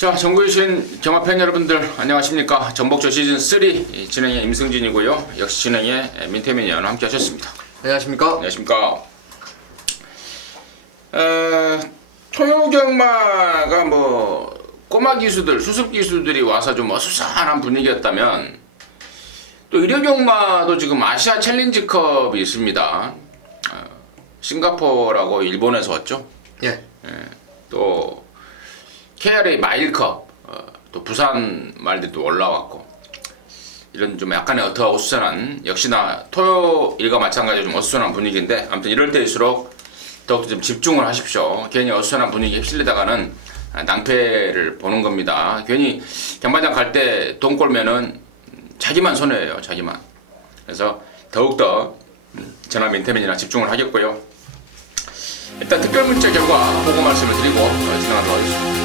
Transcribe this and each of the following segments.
자, 전국에 계신 경마팬 여러분들 안녕하십니까. 전복조 시즌3 진행의 임승진이고요. 역시 진행의 민태민이와 함께 하셨습니다. 안녕하십니까. 안녕하십니까. 토요경마가 꼬마 기수들, 수습 기수들이 와서 좀 어수선한 분위기였다면 또 일요경마도 지금 아시아 챌린지컵이 있습니다. 싱가포르하고 일본에서 왔죠. 예. 또 KRA 마일컵, 또 부산 말들도 올라왔고 이런 좀 약간의 어수선한, 역시나 토요일과 마찬가지로 좀 어수선한 분위기인데, 아무튼 이럴 때일수록 더욱더 좀 집중을 하십시오. 괜히 어수선한 분위기에 휩쓸리다가는 낭패를 보는 겁니다. 괜히 경마장 갈 때 돈 꼴면은 자기만 손해예요, 자기만. 그래서 더욱더 전화 민태민이나 집중을 하겠고요. 일단 특별문자 결과 보고 말씀을 드리고 진행하도록 하겠습니다.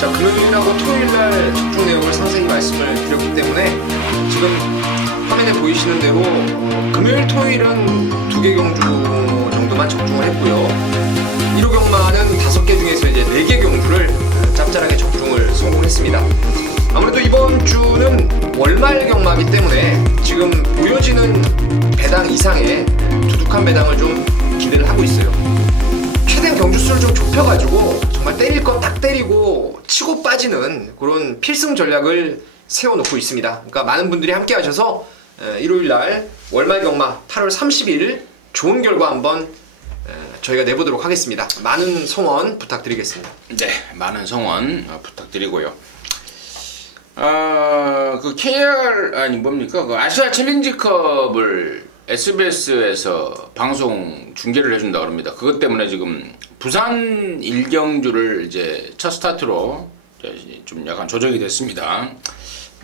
자, 금요일하고 토요일날 적중 내용을 상세히 말씀을 드렸기 때문에 지금 화면에 보이시는 대로 금요일, 토요일은 2개 경주 정도만 적중을 했고요. 1호 경마는 5개 중에서 이제 4개 경주를 짭짤하게 적중을 성공했습니다. 아무래도 이번 주는 월말 경마이기 때문에 지금 보여지는 배당 이상의 두둑한 배당을 좀 기대를 하고 있어요. 최대한 경주수를 좀 좁혀가지고 정말 때릴 거 딱 때리고 치고 빠지는 그런 필승 전략을 세워놓고 있습니다. 그러니까 많은 분들이 함께 하셔서 일요일날 월말 경마 8월 30일 좋은 결과 한번 저희가 내보도록 하겠습니다. 많은 성원 부탁드리겠습니다. 네, 많은 성원 부탁드리고요. 그 KR 그 아시아 챌린지컵을 SBS에서 방송 중계를 해준다 그럽니다. 그것 때문에 지금 부산 1경주를 이제 첫 스타트로 좀 약간 조정이 됐습니다.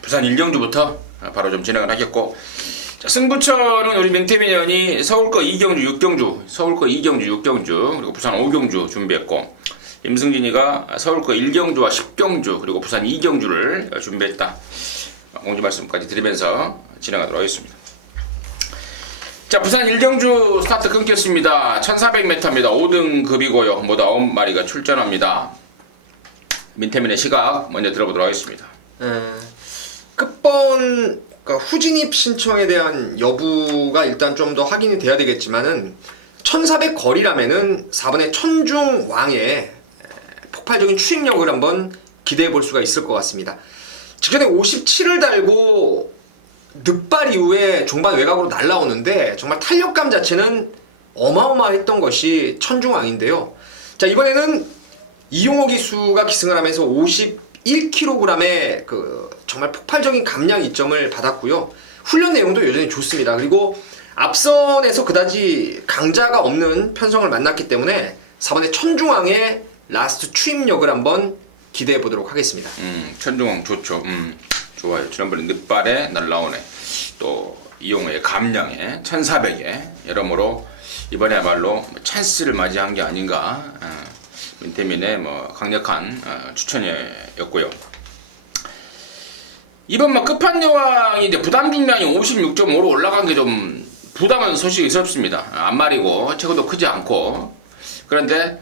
부산 1경주부터 바로 좀 진행을 하겠고, 자, 승부처는 우리 민태민 의원이 서울 거 2경주 6경주, 서울 거 2경주 6경주, 그리고 부산 5경주 준비했고, 임승진이가 서울 거 1경주와 10경주, 그리고 부산 2경주를 준비했다. 공지 말씀까지 드리면서 진행하도록 하겠습니다. 자, 부산 1경주 스타트 끊겼습니다. 1400m입니다. 5등급이고요. 모두 9마리가 출전합니다. 민태민의 시각 먼저 들어보도록 하겠습니다. 끝번 그러니까 후진입 신청에 대한 여부가 일단 좀 더 확인이 돼야 되겠지만은 1400 거리라면은 4번의 천중왕의 폭발적인 추임력을 한번 기대해 볼 수가 있을 것 같습니다. 직전에 57을 달고 늑발 이후에 종반 외곽으로 날라오는데 정말 탄력감 자체는 어마어마했던 것이 천중왕인데요. 자, 이번에는 이용호 기수가 기승을 하면서 51kg의 그 정말 폭발적인 감량 이점을 받았고요. 훈련 내용도 여전히 좋습니다. 그리고 앞선에서 그다지 강자가 없는 편성을 만났기 때문에 4번의 천중왕의 라스트 추임력을 한번 기대해 보도록 하겠습니다. 천중왕 좋죠. 좋아요. 지난번에 늑발에 날라오네. 또 이용호의 감량에 1400에 여러모로 이번에야말로 찬스를 맞이한 게 아닌가. 민태민의 강력한 추천이었고요. 이번 끝판여왕이 이제 부담 중량이 56.5로 올라간 게 좀 부담은 소식이 있었습니다. 앞말이고 체구도 크지 않고. 그런데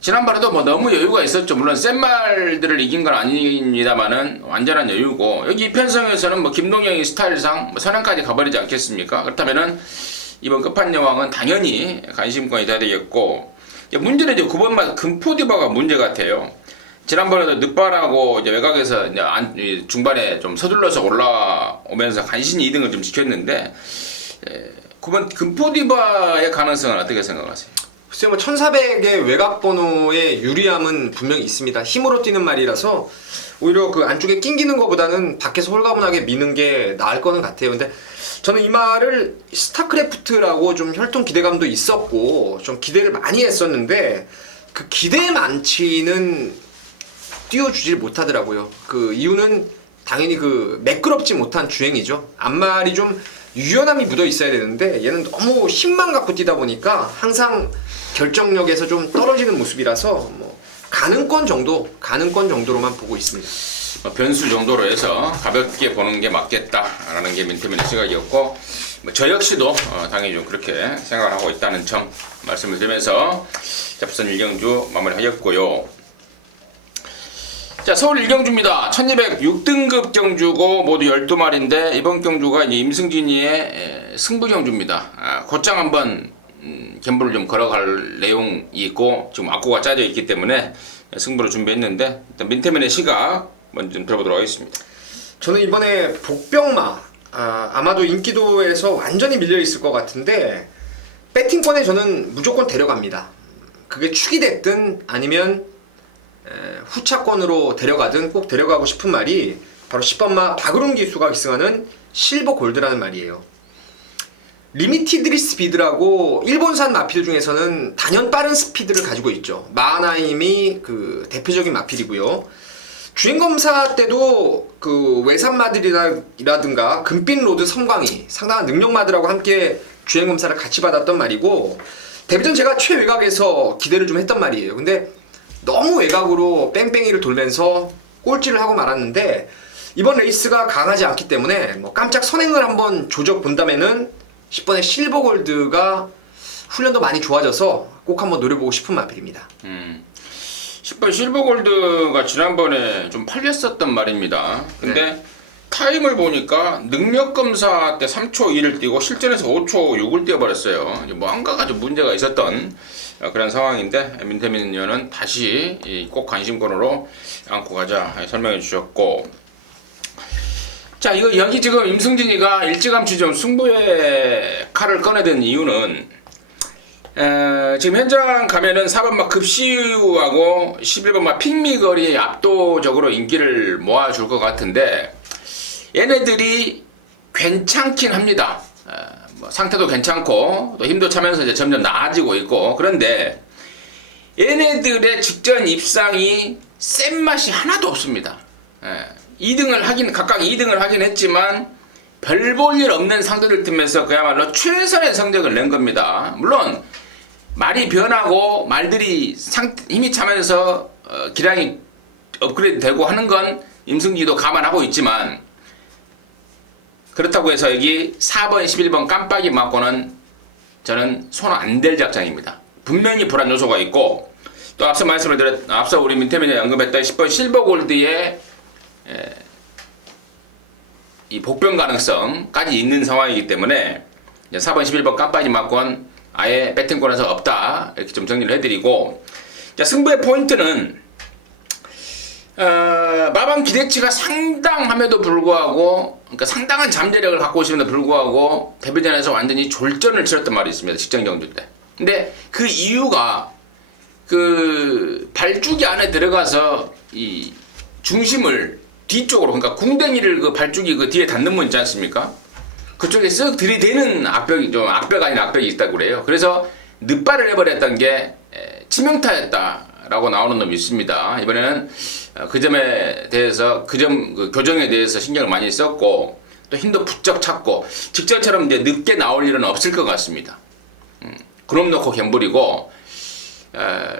지난번에도 너무 여유가 있었죠. 물론 센 말들을 이긴 건 아닙니다만은 완전한 여유고, 여기 이편성에서는 김동영이 스타일상 선행까지 가버리지 않겠습니까? 그렇다면은 이번 끝판여왕은 당연히 관심권이 돼야 되겠고, 문제는 이제 9번마 금포디바가 문제 같아요. 지난번에도 늑발하고 이제 외곽에서 이제 중반에 좀 서둘러서 올라오면서 간신히 2등을 좀 지켰는데, 9번 금포디바의 가능성은 어떻게 생각하세요? 글쎄요, 1400의 외곽 번호의 유리함은 분명히 있습니다. 힘으로 뛰는 말이라서 오히려 그 안쪽에 낑기는 것보다는 밖에서 홀가분하게 미는 게 나을 거는 같아요. 근데 저는 이 말을 스타크래프트라고 좀 혈통 기대감도 있었고 좀 기대를 많이 했었는데 그 기대 많지는 띄워주질 못하더라고요. 그 이유는 당연히 그 매끄럽지 못한 주행이죠. 앞말이 좀 유연함이 묻어 있어야 되는데 얘는 너무 힘만 갖고 뛰다 보니까 항상 결정력에서 좀 떨어지는 모습이라서 가능권 정도로만 보고 있습니다. 변수 정도로 해서 가볍게 보는 게 맞겠다라는 게 민태민의 시각이었고, 저 역시도 당연히 좀 그렇게 생각을 하고 있다는 점 말씀을 드리면서 부산 1경주 마무리하였고요. 자, 서울 1경주입니다. 1206등급 경주고 모두 12마리인데 이번 경주가 이제 임승진이의 승부 경주입니다. 곧장 한번 gem부를 좀 걸어갈 내용이 있고 지금 악고가 짜져 있기 때문에 승부를 준비했는데 일단 민태민의 시각 먼저 좀 들어보도록 하겠습니다. 저는 이번에 복병마 아마도 인기도에서 완전히 밀려 있을 것 같은데 배팅권에 저는 무조건 데려갑니다. 그게 축이 됐든 아니면 후차권으로 데려가든 꼭 데려가고 싶은 말이 바로 10번마 박으론 기수가 기승하는 실버 골드라는 말이에요. 리미티드 스피드라고 일본산 마필 중에서는 단연 빠른 스피드를 가지고 있죠. 마하나임이 그 대표적인 마필이고요. 주행검사 때도 그 외산마들이라든가 금빛 로드 섬광이 상당한 능력마들하고 함께 주행검사를 같이 받았던 말이고, 데뷔전 제가 최외곽에서 기대를 좀 했던 말이에요. 근데 너무 외곽으로 뺑뺑이를 돌면서 꼴찌를 하고 말았는데 이번 레이스가 강하지 않기 때문에 뭐 깜짝 선행을 한번 조져 본다면은 10번의 실버 골드가 훈련도 많이 좋아져서 꼭 한번 노려보고 싶은 마필입니다. 10번 실버 골드가 지난번에 좀 팔렸었단 말입니다. 근데 타임을 보니까 능력 검사 때 3초 2를 뛰고 실전에서 5초 6을 뛰어버렸어요. 뭐 한가가 좀 문제가 있었던 그런 상황인데 민태민 의원은 다시 꼭 관심권으로 안고 가자 설명해 주셨고, 자, 여기 지금 임승진이가 일찌감치 좀 승부의 칼을 꺼내든 이유는 지금 현장 가면은 4번마 급시우하고 11번마 핑미걸이 압도적으로 인기를 모아줄 것 같은데 얘네들이 괜찮긴 합니다. 뭐 상태도 괜찮고 또 힘도 차면서 이제 점점 나아지고 있고, 그런데 얘네들의 직전 입상이 센 맛이 하나도 없습니다. 2등을 하긴 각각 2등을 하긴 했지만 별 볼 일 없는 상대들 틈에서 그야말로 최선의 성적을 낸 겁니다. 물론 말이 변하고 말들이 힘이 차면서 기량이 업그레이드 되고 하는 건 임승기도 감안하고 있지만, 그렇다고 해서 여기 4번, 11번 깜빡이 맞고는 저는 손 안 댈 작정입니다. 분명히 불안 요소가 있고, 또 앞서 우리 민태민이 언급했던 10번 실버 골드의 이 복병 가능성까지 있는 상황이기 때문에 4번, 11번 깜빡이 맞고는 아예 배팅권에서 없다, 이렇게 좀 정리를 해드리고, 자, 승부의 포인트는 마방 기대치가 상당함에도 불구하고, 그러니까 상당한 잠재력을 갖고 있음에도 불구하고 데뷔전에서 완전히 졸전을 치렀던 말이 있습니다. 직전 경주 때. 근데 그 이유가 그 발주기 안에 들어가서 이 중심을 뒤쪽으로, 그러니까 궁뎅이를 그 발주기 그 뒤에 닿는 문 있지 않습니까? 그쪽에 쓱 들이대는 악벽 아닌 악벽이 있다고 그래요. 그래서 늑발을 해버렸던 게 치명타였다라고 나오는 놈이 있습니다. 이번에는 그 점에 대해서 그 교정에 대해서 신경을 많이 썼고, 또 힘도 부쩍 찼고 직전처럼 이제 늦게 나올 일은 없을 것 같습니다. 그놈 놓고 갬블이고,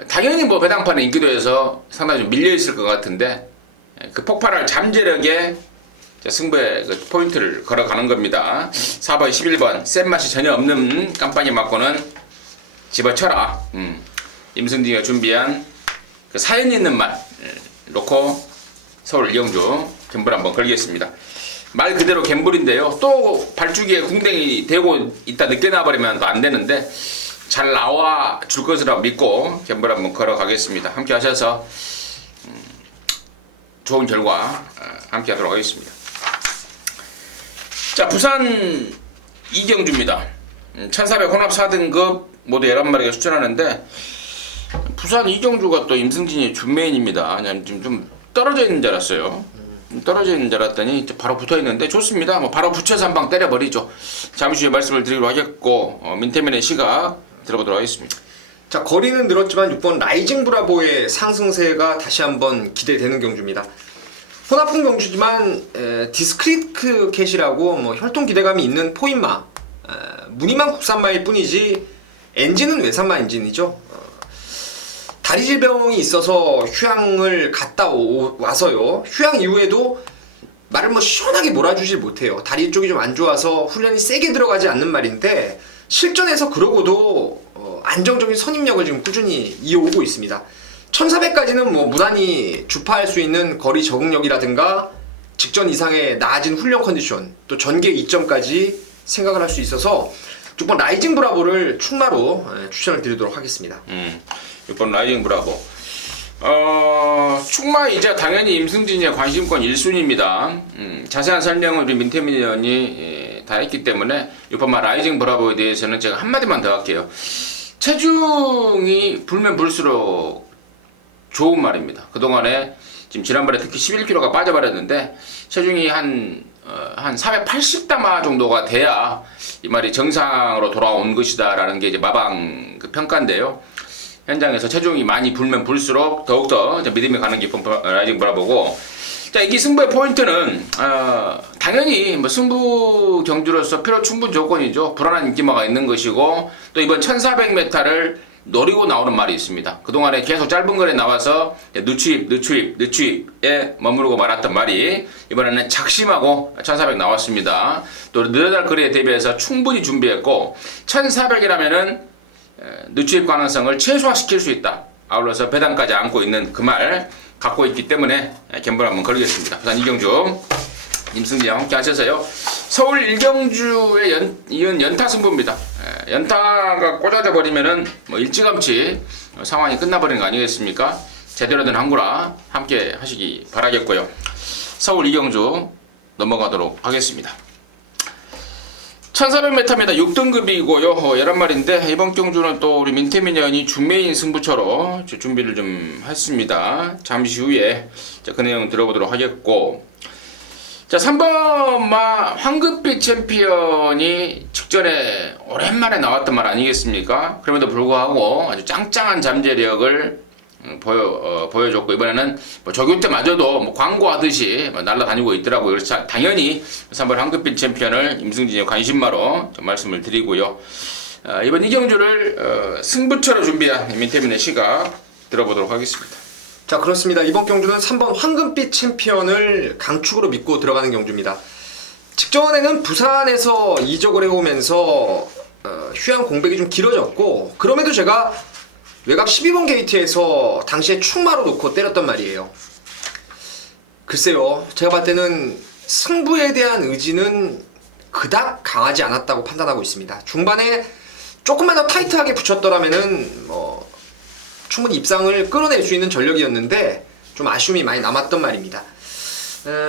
당연히 뭐 배당판의 인기도에서 상당히 좀 밀려 있을 것 같은데 그 폭발할 잠재력에 승부의 그 포인트를 걸어가는 겁니다. 4번, 11번 센 맛이 전혀 없는 깜빡이 맞고는 집어쳐라. 임승진이가 준비한 그 사연 있는 말 놓고 서울 이경주 갬블 한번 걸겠습니다. 말 그대로 갬블인데요. 또 발주기에 궁뎅이 대고 있다 늦게 나와버리면 또 안 되는데 잘 나와 줄 것이라고 믿고 갬블 한번 걸어가겠습니다. 함께 하셔서 좋은 결과 함께 하도록 하겠습니다. 자, 부산 이경주입니다. 1400 혼합 4등급 모두 11마리가 출전하는데 부산 이경주가 또 임승진이 준메인입니다. 지금 좀 떨어져 있는 줄 알았어요. 떨어져 있는 줄 알았더니 바로 붙어 있는데 좋습니다. 뭐 바로 붙여서 한 방 때려버리죠. 잠시 후에 말씀을 드리도록 하겠고, 민태민의 시각 들어보도록 하겠습니다. 자, 거리는 늘었지만 6번 라이징 브라보의 상승세가 다시 한번 기대되는 경주입니다. 혼합풍 경주지만 디스크리트 캣이라고 뭐 혈통 기대감이 있는 포인마, 무늬만 국산마일 뿐이지 엔진은 외산마 엔진이죠. 다리 질병이 있어서 휴양을 갔다 와서요. 휴양 이후에도 말을 뭐 시원하게 몰아주질 못해요. 다리 쪽이 좀 안 좋아서 훈련이 세게 들어가지 않는 말인데 실전에서 그러고도 안정적인 선임력을 지금 꾸준히 이어오고 있습니다. 1400까지는 뭐 무난히 주파할 수 있는 거리 적응력이라든가 직전 이상의 나아진 훈련 컨디션, 또 전개 이점까지 생각을 할 수 있어서 6번 라이징 브라보를 충마로 추천을 드리도록 하겠습니다. 6번 라이징 브라보. 충마이자 당연히 임승진의 관심권 1순위입니다. 자세한 설명은 우리 민태민 의원이 다 했기 때문에 6번 라이징 브라보에 대해서는 제가 한마디만 더 할게요. 체중이 불면 불수록 좋은 말입니다. 그동안에 지금 지난번에 특히 11kg가 빠져버렸는데 체중이 한 480다마 정도가 돼야 이 말이 정상으로 돌아온 것이다 라는 게 이제 마방 그 평가인데요. 현장에서 체중이 많이 불면 불수록 더욱더 믿음이 가는 깊은 라이징 브라보고, 자, 이게 승부의 포인트는 당연히 뭐 승부 경주로서 필요 충분 조건이죠. 불안한 인기마가 있는 것이고, 또 이번 1400m를 노리고 나오는 말이 있습니다. 그동안에 계속 짧은 거리에 나와서 늦추입에 머무르고 말았던 말이 이번에는 작심하고 1400 나왔습니다. 또 느려달 거리에 대비해서 충분히 준비했고, 1400이라면은 늦추입 가능성을 최소화시킬 수 있다. 아울러서 배당까지 안고 있는 그 말 갖고 있기 때문에 견본 한번 걸겠습니다. 부산 이경주, 임승진이와 함께 하셔서요. 서울 일경주의 이은 연타 승부입니다. 연타가 꽂아져 버리면은 뭐 일찌감치 상황이 끝나버리는 거 아니겠습니까? 제대로 된 항구라 함께 하시기 바라겠고요. 서울 이경주 넘어가도록 하겠습니다. 1400m입니다. 6등급이고요. 11마리인데 이번 경주는 또 우리 민태민 의원이 중매인 승부처로 준비를 좀 했습니다. 잠시 후에 그 내용 들어보도록 하겠고, 자, 3번 황금빛 챔피언이 직전에 오랜만에 나왔던 말 아니겠습니까? 그럼에도 불구하고 아주 짱짱한 잠재력을 보여줬고, 이번에는 뭐 조교 때마저도 뭐 광고하듯이 날아다니고 있더라고요. 그래서 당연히 3번 황금빛 챔피언을 임승진의 관심마로 좀 말씀을 드리고요. 이번 이경주를 승부처로 준비한 민태민의 시각 들어보도록 하겠습니다. 자, 그렇습니다. 이번 경주는 3번 황금빛 챔피언을 강축으로 믿고 들어가는 경주입니다. 직전에는 부산에서 이적을 해오면서 휴양 공백이 좀 길어졌고, 그럼에도 제가 외곽 12번 게이트에서 당시에 충마로 놓고 때렸단 말이에요. 글쎄요, 제가 봤을 때는 승부에 대한 의지는 그닥 강하지 않았다고 판단하고 있습니다. 중반에 조금만 더 타이트하게 붙였더라면은 충분히 입상을 끌어낼 수 있는 전력이었는데 좀 아쉬움이 많이 남았던 말입니다.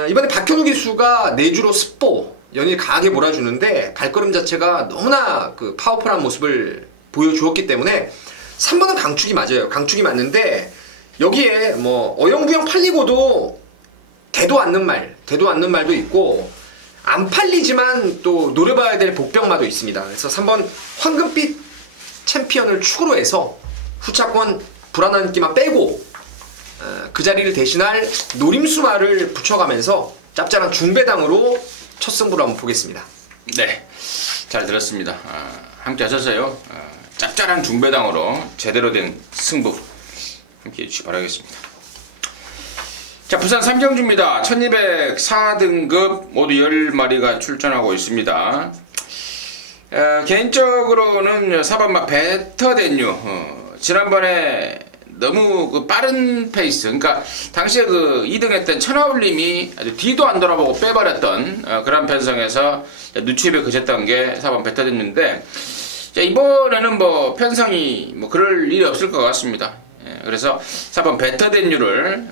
이번에 박현우 기수가 내주로 스포 연일 강하게 몰아주는데 발걸음 자체가 너무나 그 파워풀한 모습을 보여주었기 때문에 3번은 강축이 맞아요. 강축이 맞는데 여기에 뭐 어영부영 팔리고도 대도 않는 말도 있고, 안 팔리지만 또 노려봐야 될 복병마도 있습니다. 그래서 3번 황금빛 챔피언을 축으로 해서 후차권 불안한 인기만 빼고 그 자리를 대신할 노림수마를 붙여가면서 짭짤한 중배당으로 첫 승부를 한번 보겠습니다. 네, 잘 들었습니다. 함께 하셔서요. 짭짤한 중배당으로 제대로 된 승부 함께 해주시기 바라겠습니다. 자, 부산 3경주입니다. 1204등급 모두 10마리가 출전하고 있습니다. 개인적으로는 4번 베터덴유, 지난번에 너무 그 빠른 페이스, 그러니까 당시에 그 2등 했던 천하울림이 아주 뒤도 안 돌아보고 빼버렸던 그런 편성에서 누추입에 그쳤던 게 4번 베터덴유인데, 자, 이번에는 뭐 편성이 뭐 그럴 일이 없을 것 같습니다. 그래서 4번 베터덴유를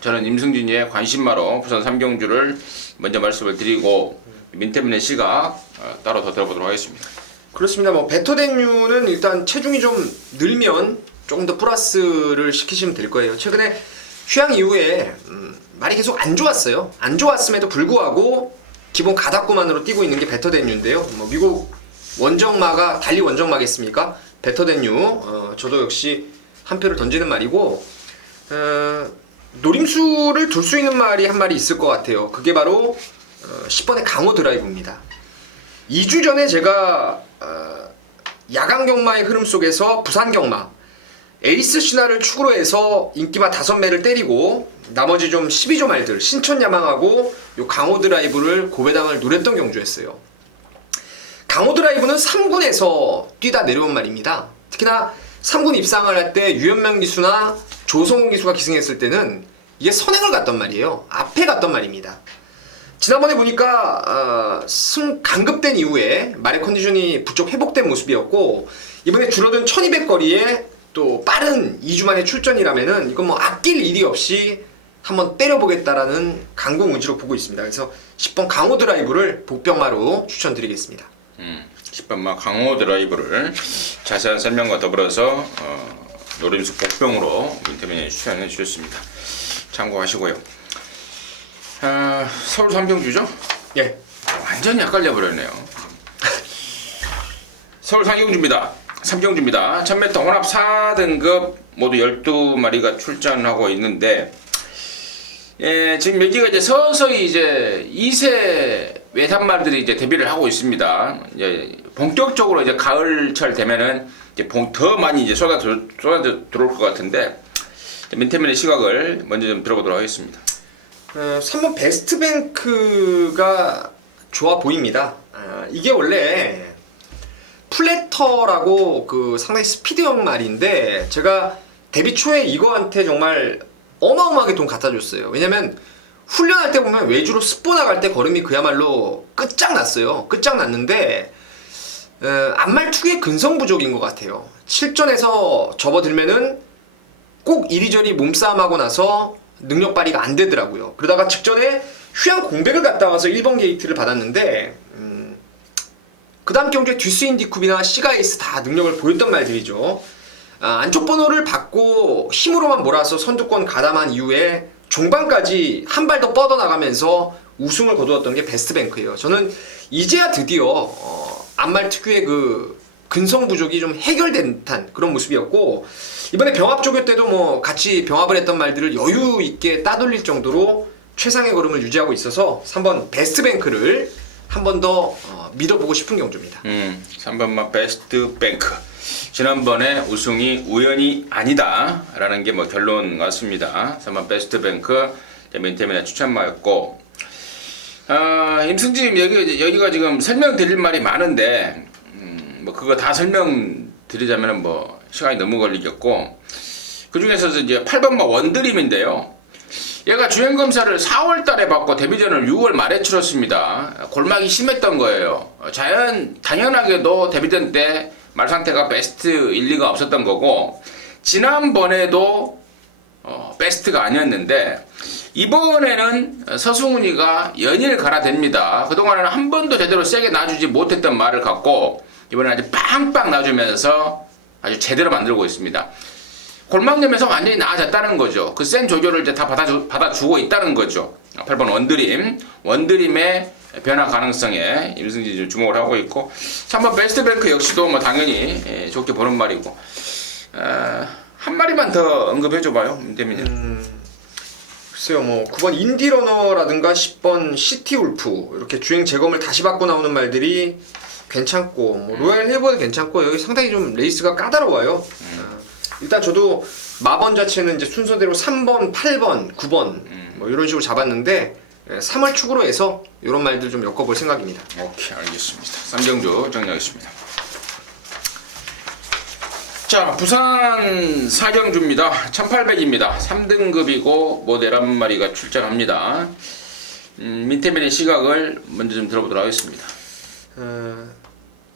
저는 임승진이의 관심마로 부산 3경주를 먼저 말씀을 드리고 민태민의 시각 따로 더 들어보도록 하겠습니다. 그렇습니다. 뭐 베터덴유는 일단 체중이 좀 늘면 조금 더 플러스를 시키시면 될 거예요. 최근에 휴양 이후에 말이 계속 안 좋았어요. 안 좋았음에도 불구하고 기본 가닥구만으로 뛰고 있는 게 베터덴유인데요. 뭐 미국 원정마가 달리 원정마겠습니까? 베터덴유, 저도 역시 한 표를 던지는 말이고, 노림수를 둘 수 있는 말이 한 마리 있을 것 같아요. 그게 바로 10번의 강호 드라이브입니다. 2주 전에 제가 야간 경마의 흐름 속에서 부산 경마 에이스 신화를 축으로 해서 인기마 5매를 때리고 나머지 좀 12조 말들 신천 야망하고 요 강호 드라이브를 고배당을 누렸던 경주였어요. 강호 드라이브는 3군에서 뛰다 내려온 말입니다. 특히나 3군 입상을 할 때 유현명 기수나 조성훈 기수가 기승했을 때는 이게 선행을 갔단 말이에요. 앞에 갔단 말입니다. 지난번에 보니까 승 강급된 이후에 말의 컨디션이 부쩍 회복된 모습이었고 이번에 줄어든 1200 거리에 또 빠른 2주 만의 출전이라면은 이건 뭐 아낄 일이 없이 한번 때려보겠다라는 강공 의지로 보고 있습니다. 그래서 10번 강호 드라이브를 복병마로 추천드리겠습니다. 10번마 강호 드라이브를 자세한 설명과 더불어서 노림수 복병으로 인터뷰에 추천해 주셨습니다. 참고하시고요. 서울 삼경주죠? 예. 완전히 헷갈려 버렸네요. 서울 삼경주입니다. 1000m 혼합 4등급 모두 12마리가 출전하고 있는데 지금 여기가 이제 서서히 이제 2세 외산말들이 이제 데뷔를 하고 있습니다. 이제 본격적으로 이제 가을철 되면은 이제 더 많이 이제 쏟아 들어올 것 같은데 민태민의 시각을 먼저 좀 들어보도록 하겠습니다. 3번 베스트뱅크가 좋아 보입니다. 이게 원래 플래터라고 그 상당히 스피드형 말인데 제가 데뷔 초에 이거한테 정말 어마어마하게 돈 갖다 줬어요. 왜냐면 훈련할 때 보면 외주로 스포 나갈 때 걸음이 그야말로 끝장났어요. 끝장났는데 안말 투기의 근성 부족인 것 같아요. 실전에서 접어들면은 꼭 이리저리 몸싸움하고 나서 능력 발휘가 안 되더라고요. 그러다가 직전에 휴양 공백을 갔다 와서 1번 게이트를 받았는데 그 다음 경주에 듀스 인디쿱이나 시가에이스 다 능력을 보였던 말들이죠. 안쪽 번호를 받고 힘으로만 몰아서 선두권 가담한 이후에 종반까지 한 발 더 뻗어나가면서 우승을 거두었던 게 베스트뱅크예요. 저는 이제야 드디어 안말 특유의 그 근성 부족이 좀 해결된 듯한 그런 모습이었고 이번에 병합 조교 때도 뭐 같이 병합을 했던 말들을 여유 있게 따돌릴 정도로 최상의 걸음을 유지하고 있어서 3번 베스트뱅크를 한 번 더 믿어보고 싶은 경주입니다. 3번마 베스트뱅크. 지난번에 우승이 우연이 아니다라는 게 뭐 결론 같습니다. 3번 베스트뱅크 민태민의 추천마였고 임승진 여기가 지금 설명드릴 말이 많은데 뭐 그거 다 설명드리자면 뭐 시간이 너무 걸리겠고 그 중에서 이제 8번마 원드림인데요. 얘가 주행검사를 4월달에 받고 데뷔전을 6월 말에 치렀습니다. 골막이 심했던 거예요. 당연하게도 데뷔전 때 말 상태가 베스트 1, 2가 없었던 거고 지난번에도 베스트가 아니었는데 이번에는 서승훈이가 연일 갈아댑니다. 그동안에는 한 번도 제대로 세게 놔주지 못했던 말을 갖고 이번에 아주 빵빵 놔주면서 아주 제대로 만들고 있습니다. 골막염에서 완전히 나아졌다는 거죠. 그 센 조절을 이제 다 받아주고 있다는 거죠. 8번 원드림의 변화 가능성에 임승진이 주목을 하고 있고 3번 베스트뱅크 역시도 뭐 당연히 좋게 보는 말이고 한 마리만 더 언급해줘봐요. 민태민은. 글쎄요, 뭐 9번 인디러너라든가 10번 시티울프 이렇게 주행 재검을 다시 받고 나오는 말들이 괜찮고 뭐 로얄 힐버도 괜찮고 여기 상당히 좀 레이스가 까다로워요. 일단 저도 마번 자체는 이제 순서대로 3번, 8번, 9번 뭐 이런 식으로 잡았는데 3월 축으로 해서 이런 말들 좀 엮어볼 생각입니다. 오케이, 알겠습니다. 삼경주 정리하겠습니다. 자, 부산 사경주입니다. 1800입니다. 3등급이고 모두 11마리가 출전합니다. 민태민의 시각을 먼저 좀 들어보도록 하겠습니다.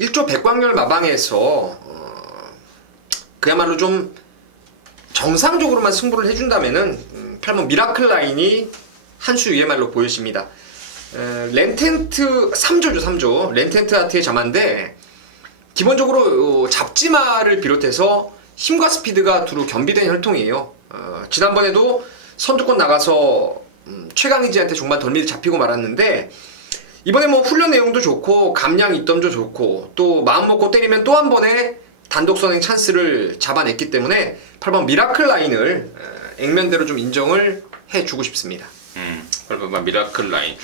1조 백광열 마방에서 그야말로 좀 정상적으로만 승부를 해준다면은 8번 미라클 라인이 한 수 위의 말로 보여집니다. 렌텐트 3조죠. 렌텐트 아트의 자만데 기본적으로 잡지마를 비롯해서 힘과 스피드가 두루 겸비된 혈통이에요. 지난번에도 선두권 나가서 최강희지한테 정말 덜미를 잡히고 말았는데 이번에 뭐 훈련 내용도 좋고 감량 입점도 좋고 또 마음 먹고 때리면 또 한 번의 단독 선행 찬스를 잡아냈기 때문에 8번 미라클 라인을 액면대로 좀 인정을 해주고 싶습니다. 8번 미라클 라인.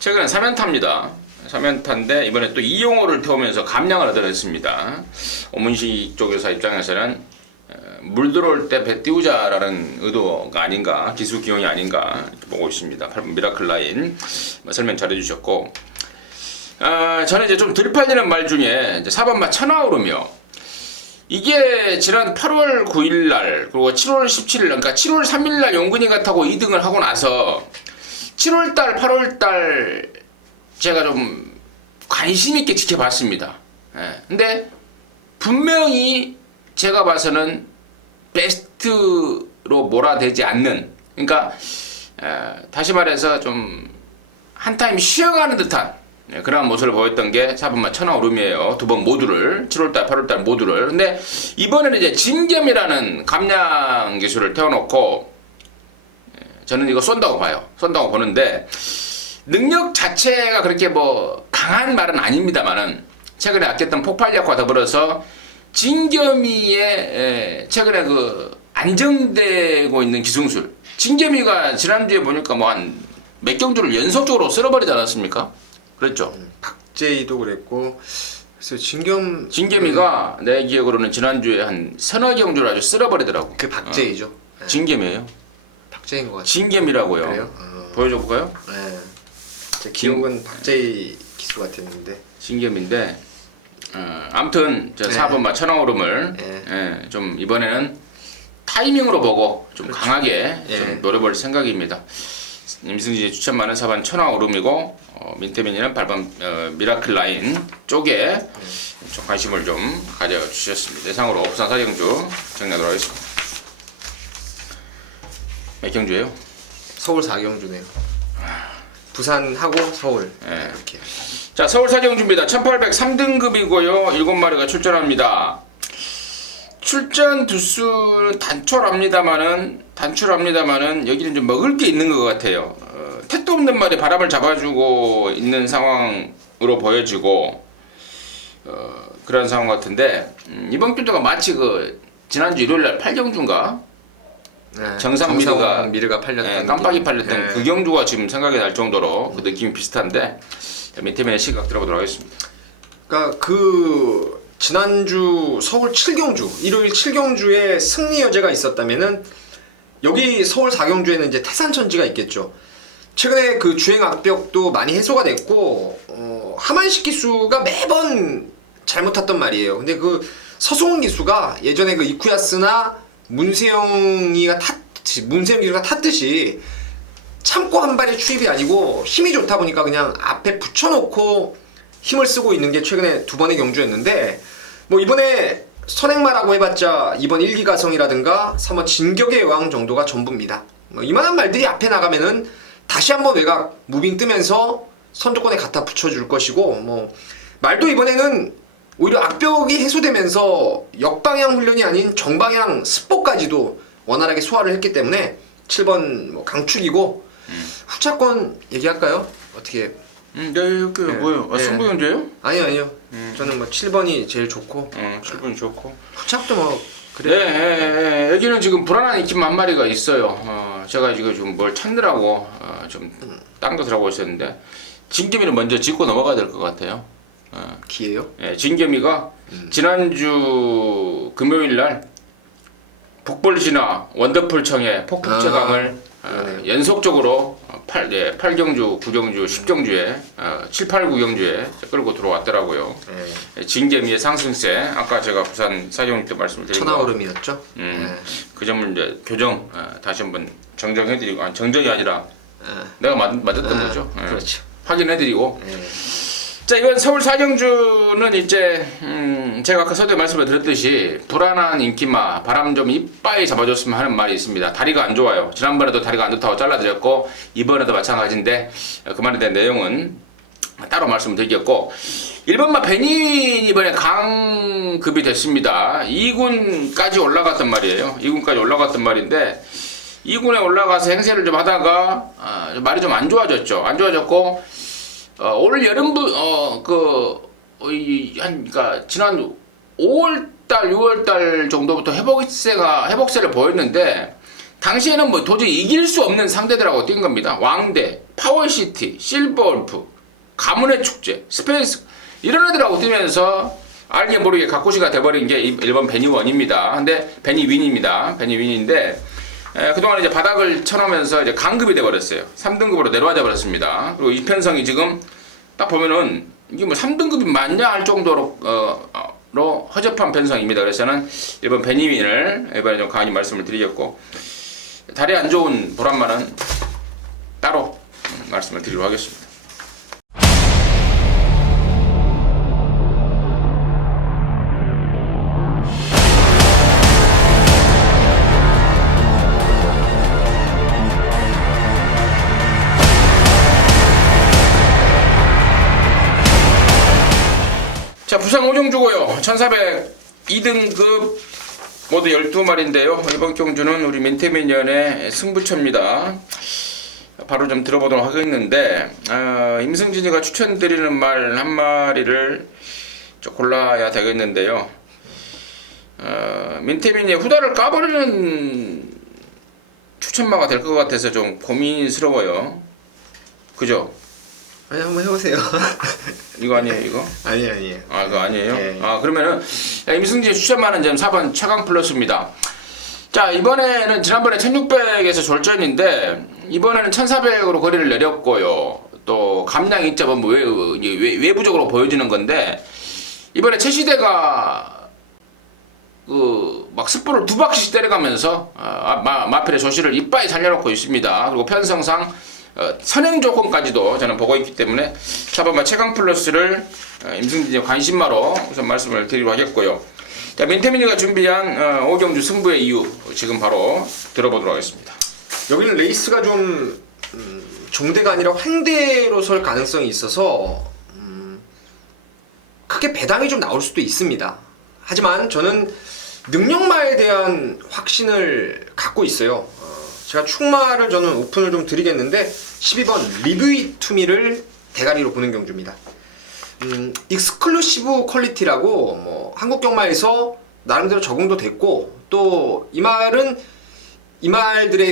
최근에 3연타입니다. 3연타인데 이번에 또 이용호를 태우면서 감량을 얻어냈습니다. 오문식 쪽에서 입장에서는 물 들어올 때 배 띄우자라는 의도가 아닌가, 기술 기용이 아닌가 이렇게 보고 있습니다. 8번 미라클 라인 설명 잘해주셨고 저는 이제 좀 덜 팔리는 말 중에 이제 4번마 천하오르며 이게 지난 8월 9일 날 그리고 7월 17일 날 그러니까 7월 3일 날 용근이가 타고 2등을 하고 나서 7월 달 8월 달 제가 좀 관심 있게 지켜봤습니다. 예. 근데 분명히 제가 봐서는 베스트로 몰아대지 않는 그러니까 다시 말해서 좀 한 타임 쉬어가는 듯한 그런 모습을 보였던 게 4번마 천하오름이에요. 두 번 모두를 7월달 8월달 모두를. 근데 이번에는 이제 진겸이라는 감량 기술을 태워놓고 저는 이거 쏜다고 봐요. 쏜다고 보는데 능력 자체가 그렇게 뭐 강한 말은 아닙니다만은 최근에 아꼈던 폭발력과 더불어서 진겸이의 최근에 그 안정되고 있는 기승술. 진겸이가 지난주에 보니까 뭐 한 몇 경주를 연속적으로 쓸어버리지 않았습니까? 그랬죠. 박재희도 그랬고 그래서 진겸이가 내 기억으로는 지난주에 한 서너 경주를 아주 쓸어버리더라고. 그 박재희죠. 네. 진겸이에요. 박재희인 것 같아요. 진겸이라고요. 그래요? 보여줘 볼까요? 네. 제 기억은 박재희 기수 같았는데. 진겸인데 아무튼 저 네. 4번마 천하오름을 네. 좀 이번에는 타이밍으로 보고 좀 그렇죠. 강하게 예. 좀 노려볼 생각입니다. 임승진이 추천 많은 4번 천하오름이고 민태민이는 8번 미라클 라인 쪽에 좀 관심을 좀 가져주셨습니다. 이상으로 부산 사경주 정리하도록 하겠습니다. 몇 경주예요? 서울 4경주네요. 부산하고 서울. 예. 이렇게. 자, 서울 사경주입니다. 1803등급이고요. 7마리가 출전합니다. 출전 두수는 단출합니다만은 여기는 좀 먹을 게 있는 것 같아요. 택도 없는 말이 바람을 잡아주고 있는 상황으로 보여지고 그런 상황 같은데 이번 경주가 마치 그 지난주 일요일날 8경주인가 네. 정상 미르가 팔렸던 깜빡이 팔렸던 네. 그 경주가 지금 생각이 날 정도로 그 느낌이 비슷한데 밑에면의 시각 들어보도록 하겠습니다. 그러니까 그 지난주 서울 7경주, 일요일 7경주에 승리 여제가 있었다면은 여기 서울 4경주에는 이제 태산천지가 있겠죠. 최근에 그 주행 악벽도 많이 해소가 됐고 하만식 기수가 매번 잘못 탔던 말이에요. 근데 그 서승훈 기수가 예전에 그 이쿠야스나 문세영 기수가 탔듯이 참고 한 발의 추입이 아니고 힘이 좋다 보니까 그냥 앞에 붙여놓고 힘을 쓰고 있는 게 최근에 두 번의 경주였는데 뭐 이번에 선행마라고 해봤자 이번 1기가성이라든가 3번 진격의 여왕 정도가 전부입니다. 뭐 이만한 말들이 앞에 나가면은 다시 한번 외곽 무빙 뜨면서 선두권에 갖다 붙여줄 것이고 뭐 말도 이번에는 오히려 악벽이 해소되면서 역방향 훈련이 아닌 정방향 스포까지도 원활하게 소화를 했기 때문에 7번 뭐 강축이고 후차권 얘기할까요? 어떻게? 네, 여기 뭐요? 네. 승부경주예요? 아니요. 저는 뭐 7번이 제일 좋고 7번이 좋고. 후착도 뭐 그래. 네, 여기는 지금 불안한 인기 한 마리가 있어요. 제가 지금 좀 뭘 찾느라고 좀 딴 것을 하고 있었는데 진겸이는 먼저 짚고 넘어가야 될 것 같아요. 기회요? 네, 진겸이가 지난주 금요일 날 북벌신화 원더풀청의 폭풍 최강을 연속적으로 8경주, 9경주, 10경주에 7, 8, 9경주에 끌고 들어왔더라고요. 진겸이의 상승세 아까 제가 부산 사경주 때 말씀을 드린 거 천하오름이었죠. 그 점을 이제 교정 다시 한번 정정해드리고 정정이 아니라 내가 맞았던 거죠. 그렇죠. 확인해드리고 자 이번 서울 사경주는 이제 제가 아까 서두에 말씀을 드렸듯이 불안한 인기마 바람 좀 이빠이 잡아줬으면 하는 말이 있습니다. 다리가 안 좋아요. 지난번에도 다리가 안 좋다고 잘라드렸고 이번에도 마찬가지인데 그 말에 대한 내용은 따로 말씀을 드리겠고 1번마 베닌 이번에 강급이 됐습니다. 2군까지 올라갔단 말이에요. 2군까지 올라갔단 말인데 2군에 올라가서 행세를 좀 하다가 말이 좀 안 좋아졌죠. 안 좋아졌고 올 여름부 그러니까 지난 5월달 6월달 정도부터 회복세를 보였는데 당시에는 뭐 도저히 이길 수 없는 상대들하고 뛴 겁니다. 왕대, 파워시티, 실버울프, 가문의 축제, 스페이스 이런 애들하고 뛰면서 알게 모르게 각고시가 돼버린 게 1번 베니원입니다. 근데 베니윈입니다. 베니윈인데 그동안 이제 바닥을 쳐놓으면서 이제 강급이 돼버렸어요. 3등급으로 내려와져 버렸습니다. 그리고 이편성이 지금 딱 보면은 이게 뭐 3등급이 맞냐 할 정도로 허접한 편성입니다. 그래서 저는 이번 베니민을 이번에 좀 강하게 말씀을 드리겠고, 다리 안 좋은 보란마는 따로 말씀을 드리도록 하겠습니다. 자, 부상 5종주고요. 1402등급 모두 12마리인데요. 이번 경주는 우리 민태민연의 승부처입니다. 바로 좀 들어보도록 하겠는데, 임승진이가 추천드리는 말 한 마리를 좀 골라야 되겠는데요. 민태민이 후다를 까버리는 추천마가 될 것 같아서 좀 고민스러워요. 그죠? 아니, 한번 해보세요. 이거 아니에요, 이거? 아니에요. 아, 그거 아니에요? 예. 그러면은 임승진 추천만은 점 4번 최강 플러스입니다. 자, 이번에는 지난번에 1600에서 졸전인데 이번에는 1400으로 거리를 내렸고요. 또 감량 입자은 뭐 외부적으로 보여지는 건데, 이번에 최시대가 막 습보를 2바퀴씩 때려가면서 마필의 조시를 이빠이 살려놓고 있습니다. 그리고 편성상 선행 조건까지도 저는 보고 있기 때문에 4번 최강 플러스를 임승진의 관심마로 우선 말씀을 드리도록 하겠고요. 자, 민태민이가 준비한 5경주 승부의 이유 지금 바로 들어보도록 하겠습니다. 여기는 레이스가 좀 종대가 아니라 환대로 설 가능성이 있어서 크게 배당이 좀 나올 수도 있습니다. 하지만 저는 능력마에 대한 확신을 갖고 있어요. 제가 축마를 저는 오픈을 좀 드리겠는데 12번 리뷰이 투미를 대가리로 보는 경주입니다. 익스클루시브 퀄리티라고 뭐 한국 경마에서 나름대로 적응도 됐고, 또 이 말들의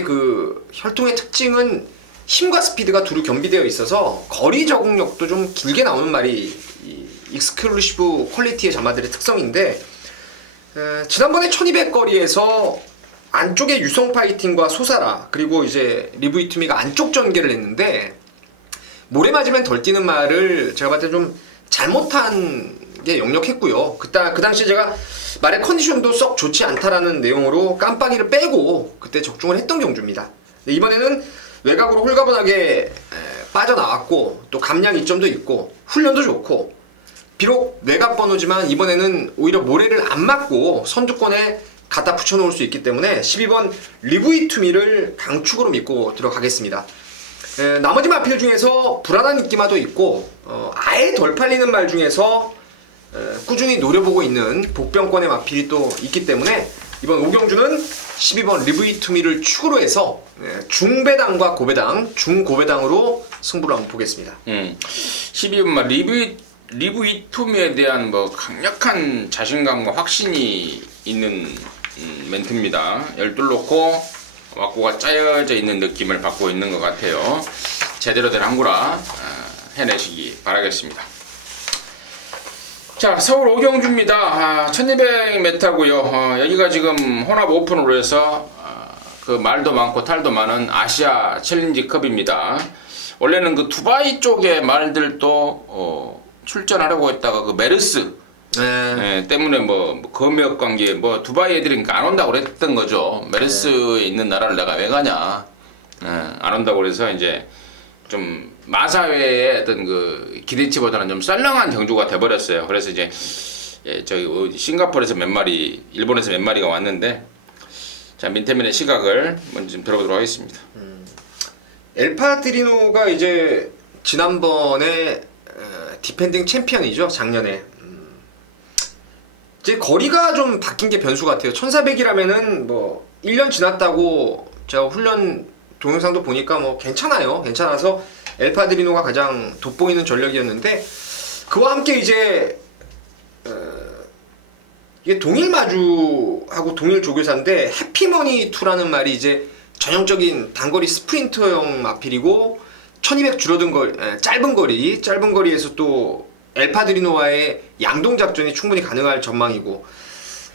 그 혈통의 특징은 힘과 스피드가 두루 겸비되어 있어서 거리 적응력도 좀 길게 나오는 말이 이 익스클루시브 퀄리티의 자마들의 특성인데, 지난번에 1200 거리에서 안쪽에 유성 파이팅과 소사라, 그리고 이제 리브이 투미가 안쪽 전개를 했는데, 모래 맞으면 덜 뛰는 말을 제가 봤을 때 좀 잘못한 게 역력했고요. 그 당시 제가 말의 컨디션도 썩 좋지 않다라는 내용으로 깜빡이를 빼고 그때 적중을 했던 경주입니다. 이번에는 외곽으로 홀가분하게 빠져나왔고, 또 감량 이점도 있고 훈련도 좋고, 비록 외곽 번호지만 이번에는 오히려 모래를 안 맞고 선두권에 갖다 붙여놓을 수 있기 때문에 12번 리브이 투미를 강축으로 믿고 들어가겠습니다. 나머지 마필 중에서 불안한 입기마도 있고, 아예 덜 팔리는 말 중에서 꾸준히 노려보고 있는 복병권의 마필이 또 있기 때문에 이번 5경주는 12번 리브이 투미를 축으로 해서 중배당과 고배당, 중고배당으로 승부를 한번 보겠습니다. 12번 리브이 투미에 대한 뭐 강력한 자신감과 확신이 있는 멘트입니다. 열둘 놓고 왁구가 짜여져 있는 느낌을 받고 있는 것 같아요. 제대로 된 항구라 해내시기 바라겠습니다. 자, 서울 오경주입니다. 1200m고요. 여기가 지금 혼합 오픈으로 해서 그 말도 많고 탈도 많은 아시아 챌린지컵입니다. 원래는 그 두바이 쪽의 말들도 출전하려고 했다가 그 메르스 때문에 뭐 검역 관계 두바이 애들이 안 온다고 그랬던 거죠. 메르스에 있는 나라를 내가 왜 가냐, 안 온다고 그래서 이제 좀 마사회의 어떤 그 기대치보다는 좀 썰렁한 경주가 돼버렸어요. 그래서 이제 저기 싱가포르에서 몇 마리, 일본에서 몇 마리가 왔는데, 자, 민태민의 시각을 먼저 좀 들어보도록 하겠습니다. 엘파드리노가 이제 지난번에 디펜딩 챔피언이죠, 작년에. 이제 거리가 좀 바뀐 게 변수 같아요. 1400이라면은 뭐 1년 지났다고 제가 훈련 동영상도 보니까 뭐 괜찮아서 엘파드리노가 가장 돋보이는 전력이었는데, 그와 함께 이제 이게 동일 마주하고 동일 조교사인데 해피머니 2라는 말이 이제 전형적인 단거리 스프린터형 마필이고, 1200 줄어든 짧은 거리에서 또 엘파드리노와의 양동 작전이 충분히 가능할 전망이고,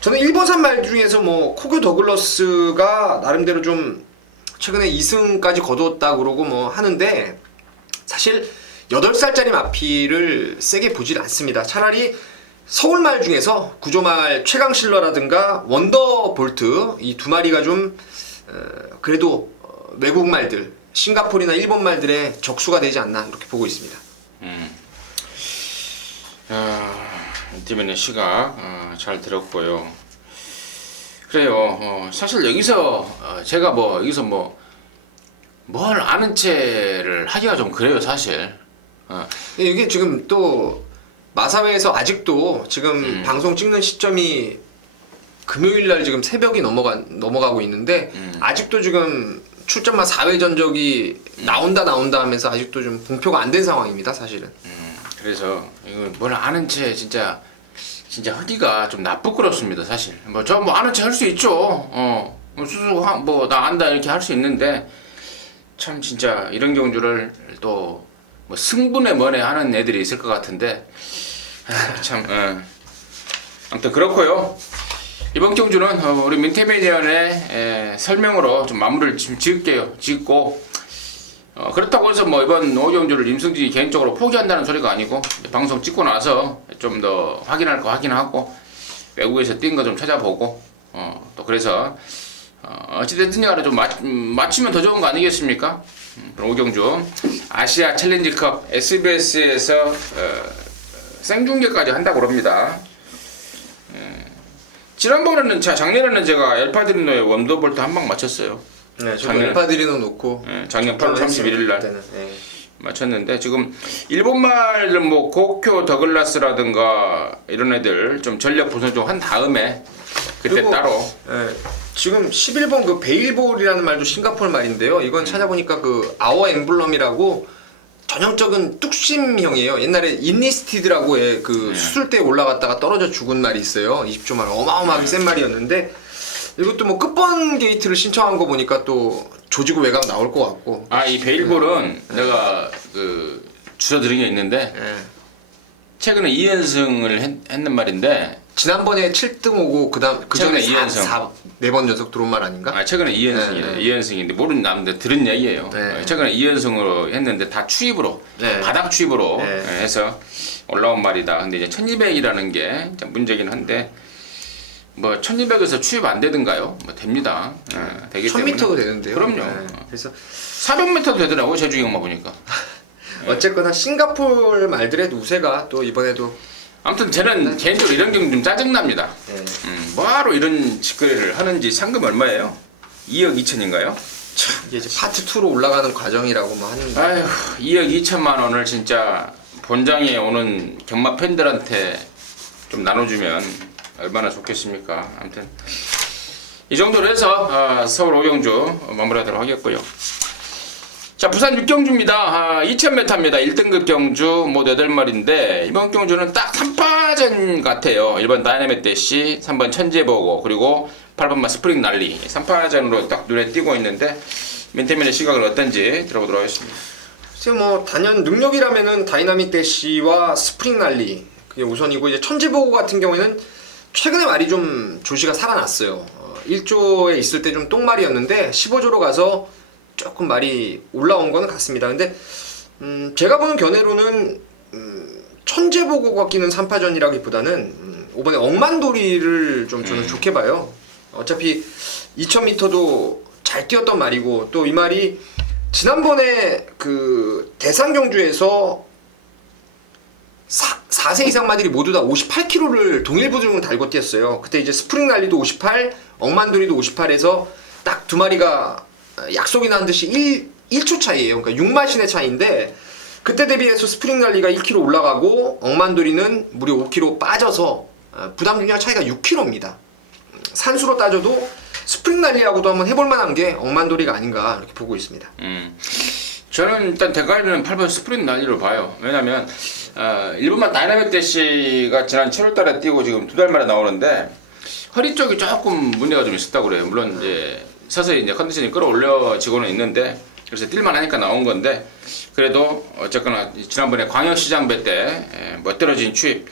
저는 1번산 말 중에서 뭐 코교 더글러스가 나름대로 좀 최근에 2승까지 거두었다 그러고 뭐 하는데, 사실 8살짜리 마필을 세게 보질 않습니다. 차라리 서울말 중에서 구조말 최강실러라든가 원더볼트 이 두 마리가 좀 그래도 외국 말들 싱가포르나 일본 말들의 적수가 되지 않나 이렇게 보고 있습니다. 인터뷰의 시각 잘 들었고요. 그래요. 사실 여기서 제가 여기서 뭘 아는 체를 하기가 좀 그래요, 사실. 이게 지금 또 마사회에서 아직도 지금 방송 찍는 시점이 금요일날 지금 새벽이 넘어가고 있는데 아직도 지금 출전마 4회 전적이 나온다 하면서 아직도 좀 공표가 안 된 상황입니다, 사실은. 그래서 이거 뭘 아는 체 진짜 하기가 좀 나쁘끄럽습니다, 사실. 저 아는 체 할 수 있죠. 수수 나 안다 이렇게 할 수 있는데 참 진짜 이런 경주를 또 승분에 뭐네 하는 애들이 있을 것 같은데 참 아무튼 그렇고요. 이번 경주는 우리 민태매니언의 설명으로 좀 마무리를 지금 짓고 그렇다고 해서 이번 5경주를 임승진이 개인적으로 포기한다는 소리가 아니고 방송 찍고 나서 좀 더 확인할 거 확인하고 외국에서 뛴 거 좀 찾아보고 또 그래서 어찌됐든 간에 좀 맞추면 더 좋은 거 아니겠습니까? 5경주 아시아 챌린지컵 SBS에서 생중계까지 한다고 합니다. 지난번에는 작년에는 제가 엘파드리노의 원더볼트 한 방 맞췄어요. 네, 저도 엘파드리노 놓고 작년 8월 31일 날 맞췄는데 지금 일본말 고쿄 더글라스라든가 이런 애들 좀 전력 보존 좀 한 다음에 그때 따로 지금 11번 그 베일볼이라는 말도 싱가포르 말인데요. 이건 찾아보니까 그 아워 엠블럼이라고 전형적인 뚝심형이에요. 옛날에 인리스티드라고의 그 수술대에 올라갔다가 떨어져 죽은 말이 있어요. 20조 말 어마어마하게 센 말이었는데 이것도 끝번 게이트를 신청한 거 보니까 또 조지고 외곽 나올 것 같고. 이 베일볼은 내가 그 주워 들은 게 있는데 최근에 2연승을 했는 말인데 지난번에 7등 오고 그 전에 최근에 2연승 4번 연속 들어온 말 아닌가? 최근에 2연승이래. 2연승인데 모르는 남들 들은 얘기예요. 최근에 2연승으로 했는데 다 추입으로 바닥 추입으로 해서 올라온 말이다. 근데 이제 1200이라는 게 문제긴 한데 1200에서 추입 안 되든가요? 됩니다. 되기 1000m도 되는데요. 그럼요. 그래서 400m도 되더라고 제주경만 보니까. 어쨌거나 싱가포르 말들의 우세가 또 이번에도 아무튼 저는 개인적으로 이런 경우 좀 짜증납니다. 뭐하러 이런 짓거리를 하는지 상금 얼마예요? 2억 2천인가요? 이게 이제 파트 2로 올라가는 과정이라고 하는데. 아휴 2억 2천만 원을 진짜 본장에 오는 경마 팬들한테 좀 나눠주면 얼마나 좋겠습니까? 아무튼 이 정도로 해서 서울 5경주 마무리하도록 하겠고요. 자, 부산 6경주입니다. 2000m입니다. 1등급 경주 8마리인데 이번 경주는 딱 3파전 같아요. 1번 다이나믹 대시, 3번 천재보고, 그리고 8번만 스프링 난리. 3파전으로 딱 눈에 띄고 있는데 민태민의 시각은 어떤지 들어보도록 하겠습니다. 글쎄 단연 능력이라면은 다이나믹 대시와 스프링 난리 그게 우선이고, 이제 천재보고 같은 경우에는 최근에 말이 좀 조시가 살아났어요. 1조에 있을 때 좀 똥말이었는데 15조로 가서 조금 말이 올라온 거는 같습니다. 근데 제가 보는 견해로는 천재보고 같기는 3파전이라기보다는 이번에 억만도리를 좀 저는 좋게 봐요. 어차피 2000m도 잘 뛰었던 말이고, 또 이 말이 지난번에 그 대상경주에서 4세 이상 마들이 모두 다 58kg를 동일 부등을 달고 뛰었어요. 그때 이제 스프링 난리도 58, 억만도리도 58에서 딱 두 마리가 약속이 난 듯이 1초 차이에요. 그러니까 6마신의 차이인데 그때 대비해서 스프링 난리가 1kg 올라가고 억만도리는 무려 5kg 빠져서 부담 중량 차이가 6kg입니다. 산수로 따져도 스프링 난리하고도 한번 해볼 만한 게 억만도리가 아닌가 이렇게 보고 있습니다. 저는 일단 대가리는 8번 스프링 난리로 봐요. 왜냐면 일본만 다이나믹 대시가 지난 7월달에 뛰고 지금 2달 만에 나오는데 허리 쪽이 조금 문제가 좀 있었다고 그래요. 물론 이제 서서히 이제 컨디션이 끌어올려지고는 있는데 그래서 뛸만 하니까 나온 건데, 그래도 어쨌거나 지난번에 광역시장배 때 멋들어진 추입,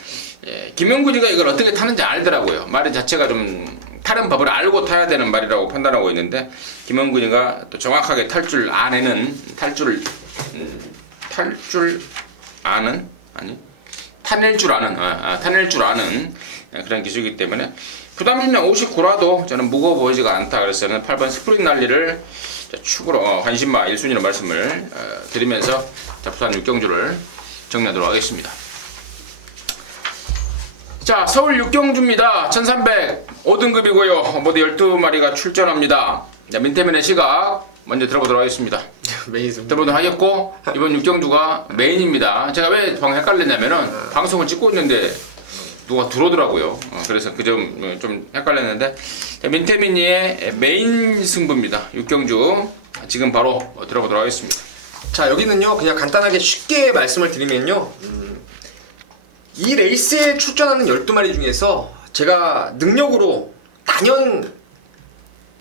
김영군이가 이걸 어떻게 타는지 알더라고요. 말 자체가 좀 타는 법을 알고 타야 되는 말이라고 판단하고 있는데, 김영군이가 또 정확하게 탈 줄 아는 타낼 줄 아는 타낼 줄 아는 그런 기술이기 때문에 부담 중량 59라도 저는 무거워 보이지가 않다. 그래서 저는 8번 스프링 난리를 축으로 관심마 1순위로 말씀을 드리면서 부산 6경주를 정리하도록 하겠습니다. 자, 서울 6경주입니다. 1300 5등급이고요. 모두 12마리가 출전합니다. 자, 민태민의 시각 먼저 들어보도록 하겠습니다. 들어보도록 하겠고, 이번 6경주가 메인입니다. 제가 왜 방금 헷갈렸냐면은 방송을 찍고 있는데 누가 들어오더라고요. 그래서 그 점 좀 헷갈렸는데, 자, 민태민이의 메인 승부입니다. 6경주 지금 바로 들어보도록 하겠습니다. 자, 여기는요 그냥 간단하게 쉽게 말씀을 드리면요, 이 레이스에 출전하는 12마리 중에서 제가 능력으로 단연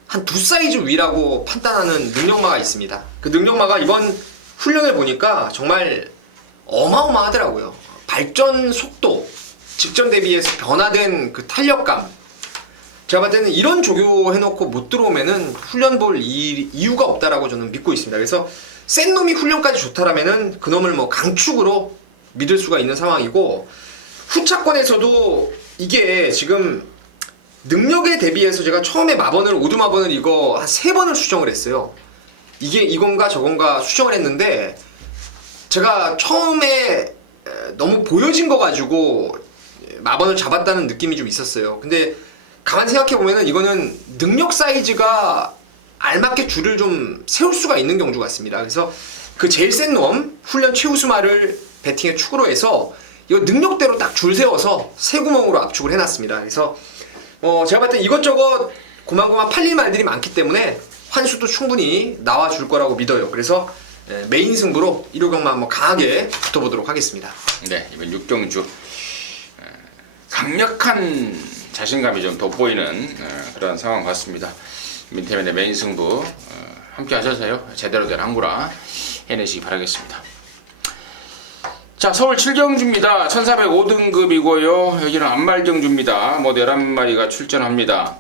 한 두 사이즈 위라고 판단하는 능력마가 있습니다. 그 능력마가 이번 훈련을 보니까 정말 어마어마하더라고요. 발전 속도, 직전 대비해서 변화된 그 탄력감. 제가 봤을 때는 이런 조교해놓고 못 들어오면은 훈련 볼 이유가 없다라고 저는 믿고 있습니다. 그래서 센 놈이 훈련까지 좋다라면은 그 놈을 뭐 강축으로 믿을 수가 있는 상황이고, 후차권에서도 이게 지금 능력에 대비해서 제가 처음에 마번을 오두마번을 이거 한 3번을 수정을 했어요. 이게 이건가 저건가 수정을 했는데, 제가 처음에 너무 보여진 거 가지고 마번을 잡았다는 느낌이 좀 있었어요. 근데 가만 생각해 보면은 이거는 능력 사이즈가 알맞게 줄을 좀 세울 수가 있는 경주 같습니다. 그래서 그 제일 센 놈 훈련 최우수마를 배팅에 축으로 해서 이거 능력대로 딱 줄 세워서 새 구멍으로 압축을 해놨습니다. 그래서 제가 봤을 때 이것저것 고만고만 팔릴 말들이 많기 때문에 환수도 충분히 나와줄 거라고 믿어요. 그래서 메인 승부로 1호경만 한번 강하게 붙어보도록 하겠습니다. 네, 이번 6경주 강력한 자신감이 좀 돋보이는 그런 상황 같습니다. 민태민의 메인 승부 함께 하셔서요, 제대로 된 항구라 해내시기 바라겠습니다. 자, 서울 7경주입니다. 1405등급이고요. 여기는 안말경주입니다. 모두 11마리가 출전합니다.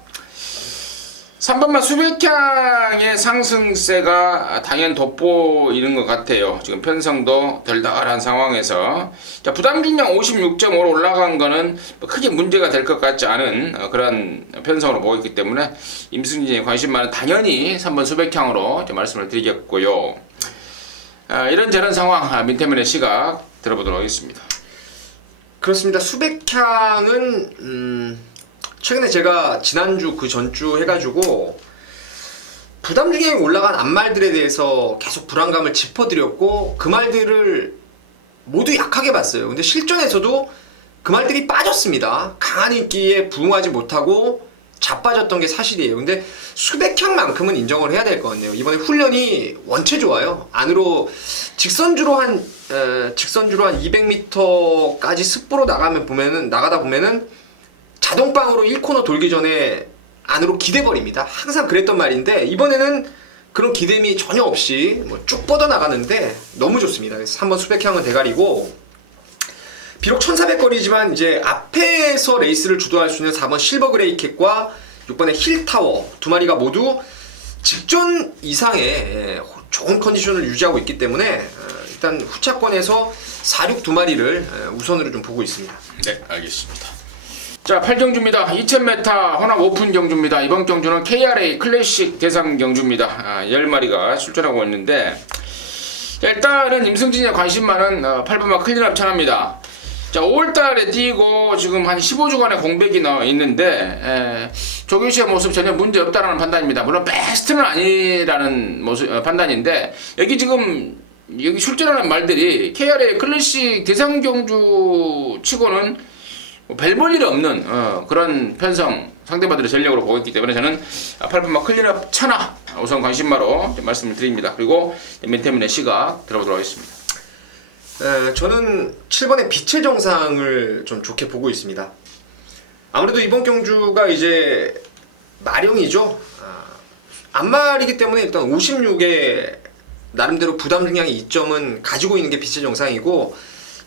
3번만 수백향의 상승세가 당연 돋보이는 것 같아요. 지금 편성도 덜덜한 상황에서, 자, 부담 중량 56.5로 올라간 거는 크게 문제가 될 것 같지 않은 그런 편성으로 보이기 때문에 임승진에 관심 많은 당연히 3번 수백향으로 말씀을 드리겠고요. 이런저런 상황 민태민의 시각 들어보도록 하겠습니다. 그렇습니다. 수백향은 최근에 제가 지난주 그 전주 해가지고 부담 중량이 올라간 앞말들에 대해서 계속 불안감을 짚어드렸고, 그 말들을 모두 약하게 봤어요. 근데 실전에서도 그 말들이 빠졌습니다. 강한 인기에 부응하지 못하고 자빠졌던 게 사실이에요. 근데 수백향만큼은 인정을 해야 될 것 같네요. 이번에 훈련이 원체 좋아요. 안으로 직선주로 한 200m까지 습보로 나가다 보면은 자동방으로 1코너 돌기 전에 안으로 기대버립니다. 항상 그랬던 말인데, 이번에는 그런 기댐이 전혀 없이 쭉 뻗어나가는데 너무 좋습니다. 그래서 3번 수백향은 대가리고, 비록 1400거리지만 이제 앞에서 레이스를 주도할 수 있는 4번 실버 그레이캣과 6번의 힐타워 두 마리가 모두 직전 이상의 좋은 컨디션을 유지하고 있기 때문에 일단 후차권에서 4, 6 두 마리를 우선으로 좀 보고 있습니다. 네, 알겠습니다. 자, 8경주입니다. 2000m 혼합 오픈 경주입니다. 이번 경주는 KRA 클래식 대상 경주입니다. 10마리가 출전하고 있는데, 자, 일단은 임승진에 관심 많은 8번마 클린업 천합니다. 자, 5월달에 뛰고 지금 한 15주간의 공백이 있는데, 조규 씨의 모습 전혀 문제 없다라는 판단입니다. 물론 베스트는 아니라는 판단인데, 여기 출전하는 말들이 KRA 클래식 대상 경주 치고는 별 볼 일이 없는 그런 편성 상대방들의 전력으로 보고 있기 때문에 저는 8번마 클린업 천하 우선 관심마로 말씀을 드립니다. 그리고 민태민의 시각 들어보도록 하겠습니다. 저는 7번의 빛의 정상을 좀 좋게 보고 있습니다. 아무래도 이번 경주가 이제 마령이죠. 안말이기 때문에 일단 56에 나름대로 부담 중량의 이점은 가지고 있는 게 빛의 정상이고,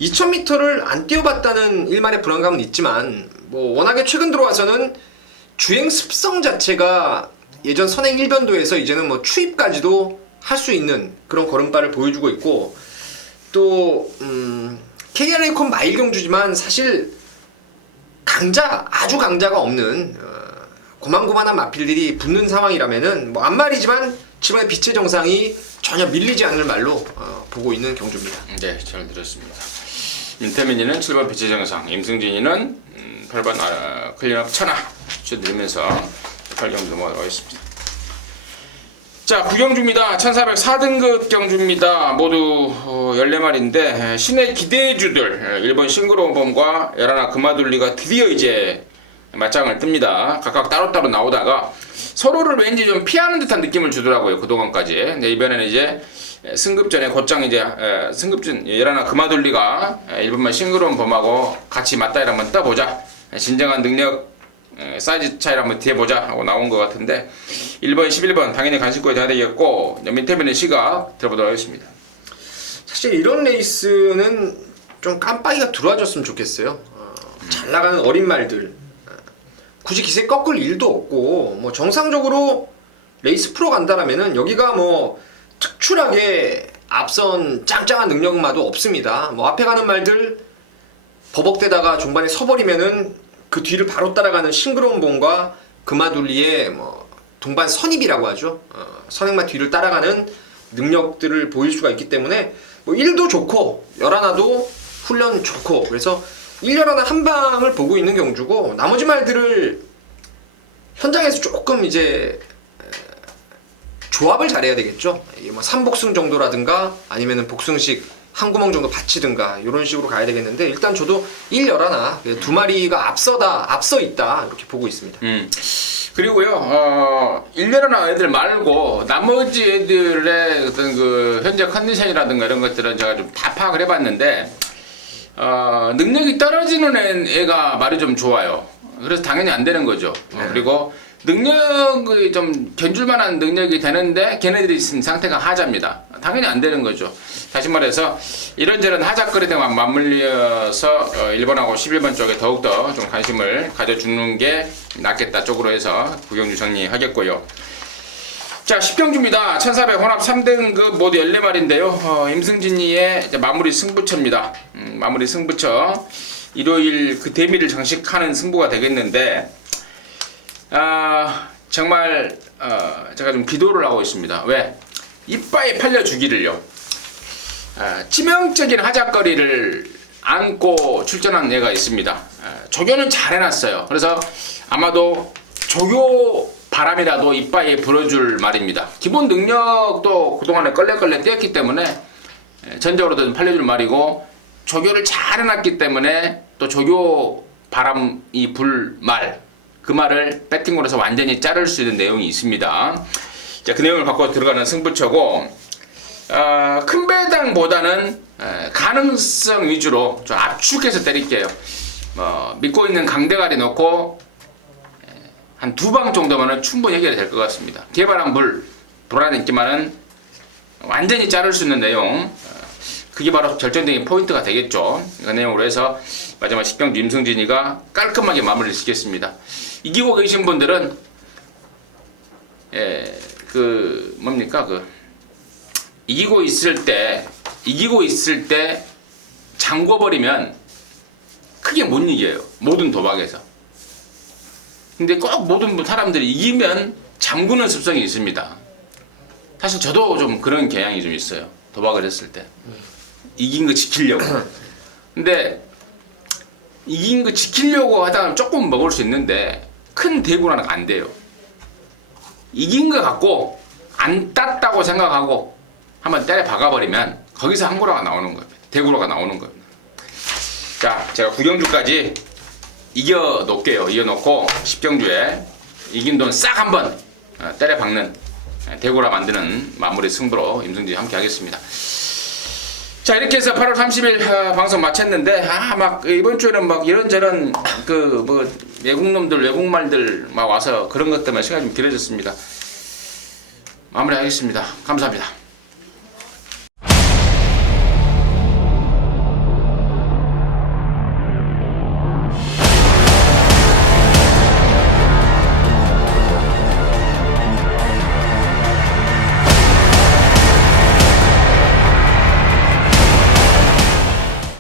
2000m를 안 뛰어봤다는 일말의 불안감은 있지만, 워낙에 최근 들어와서는 주행 습성 자체가 예전 선행 1변도에서 이제는 추입까지도 할 수 있는 그런 걸음발을 보여주고 있고, 또 KRA콘 마일 경주지만 사실 아주 강자가 없는 고만고만한 마필들이 붙는 상황이라면은 뭐 안말이지만 7번의 빛의 정상이 전혀 밀리지 않을 말로 보고 있는 경주입니다. 네, 잘 들었습니다. 민태민이는 7번 빛의 정상, 임승진이는 8번 클린업 천하 추천드리면서 8경주 넘어가겠습니다. 자, 9경주입니다. 1404등급 경주입니다. 모두 14마리인데 신의 기대주들 1번 싱그러운범과 열하나 금화둘리가 드디어 이제 맞짱을 뜹니다. 각각 따로따로 나오다가 서로를 왠지 좀 피하는 듯한 느낌을 주더라고요. 그동안까지. 근데 이번에는 이제 승급전에 곧장 이제 승급전 열하나 금화둘리가 1번만 싱그러운범하고 같이 맞다이를 한번 떠보자. 진정한 능력 사이즈 차이를 한번 뒤에보자 하고 나온 것 같은데 1번, 11번 당연히 간식거에 돼야 되겠고 민태민의 시각 들어보도록 하겠습니다. 사실 이런 레이스는 좀 깜빡이가 들어와줬으면 좋겠어요. 잘 나가는 어린 말들 굳이 기세 꺾을 일도 없고 뭐 정상적으로 레이스 프로 간다라면은 여기가 뭐 특출하게 앞선 짱짱한 능력마도 없습니다. 뭐 앞에 가는 말들 버벅대다가 중반에 서버리면은 그 뒤를 바로 따라가는 싱그러운 봉과 금화둘리의 뭐 동반 선입이라고 하죠. 선행마 뒤를 따라가는 능력들을 보일 수가 있기 때문에 뭐 1도 좋고 열하나도 훈련 좋고 그래서 1열하나 한 방을 보고 있는 경주고 나머지 말들을 현장에서 조금 이제 조합을 잘해야 되겠죠. 뭐 3복승 정도라든가 아니면은 복승식 한 구멍 정도 받치든가 이런 식으로 가야 되겠는데 일단 저도 1열하나 두 마리가 앞서 있다 이렇게 보고 있습니다. 그리고요 1열하나 애들 말고 나머지 애들의 어떤 그 현재 컨디션이라든가 이런 것들은 제가 좀 다 파악을 해봤는데 능력이 떨어지는 애가 말이 좀 좋아요. 그래서 당연히 안 되는 거죠. 그리고 능력이 좀 견줄만한 능력이 되는데 걔네들이 있는 상태가 하자입니다. 당연히 안 되는 거죠. 다시 말해서 이런저런 하자거리들만 맞물려서 1번하고 11번 쪽에 더욱더 좀 관심을 가져주는 게 낫겠다 쪽으로 해서 9경주 정리하겠고요. 자, 10경주입니다. 1400 혼합 3등급 모두 14마리인데요. 임승진이의 이제 마무리 승부처입니다. 마무리 승부처. 일요일 그 대미를 장식하는 승부가 되겠는데 정말 제가 좀 기도를 하고 있습니다. 왜? 이빠이 팔려주기를요. 치명적인 하자거리를 안고 출전한 애가 있습니다. 조교는 잘 해놨어요. 그래서 아마도 조교 바람이라도 이빠이에 불어줄 말입니다. 기본 능력도 그동안에 걸레걸레 뛰었기 때문에 전적으로도 좀 팔려줄 말이고 조교를 잘 해놨기 때문에 또 조교 바람이 불 말 그 말을 배팅으로 해서 완전히 자를 수 있는 내용이 있습니다. 자, 그 내용을 갖고 들어가는 승부처고 큰 배당보다는 가능성 위주로 좀 압축해서 때릴게요. 믿고 있는 강대가리 넣고 한 2방 정도면 충분히 해결이 될 것 같습니다. 개발한 불안한 인기만은 완전히 자를 수 있는 내용 그게 바로 결정적인 포인트가 되겠죠. 그 내용으로 해서 마지막 10경주 임승진이가 깔끔하게 마무리를 짓겠습니다. 이기고 계신 분들은 이기고 있을 때 잠궈버리면 크게 못 이겨요. 모든 도박에서. 근데 꼭 모든 사람들이 이기면 잠그는 습성이 있습니다. 사실 저도 좀 그런 경향이 좀 있어요. 도박을 했을 때. 이긴 거 지키려고. 근데 이긴 거 지키려고 하다가 조금 먹을 수 있는데 큰 대구라는 거 안 돼요. 이긴 거 갖고 안 땄다고 생각하고 한번 때려 박아버리면 거기서 한구라가 나오는 거예요. 대구라가 나오는 거예요. 자, 제가 9경주까지 이겨놓을게요. 이겨놓고 10경주에 이긴 돈 싹 한번 때려 박는 대구라 만드는 마무리 승부로 임승진이 함께 하겠습니다. 자, 이렇게 해서 8월 30일 방송 마쳤는데 막 이번 주에는 막 이런저런 외국놈들 외국말들 막 와서 그런 것 때문에 시간이 좀 길어졌습니다. 마무리하겠습니다. 감사합니다.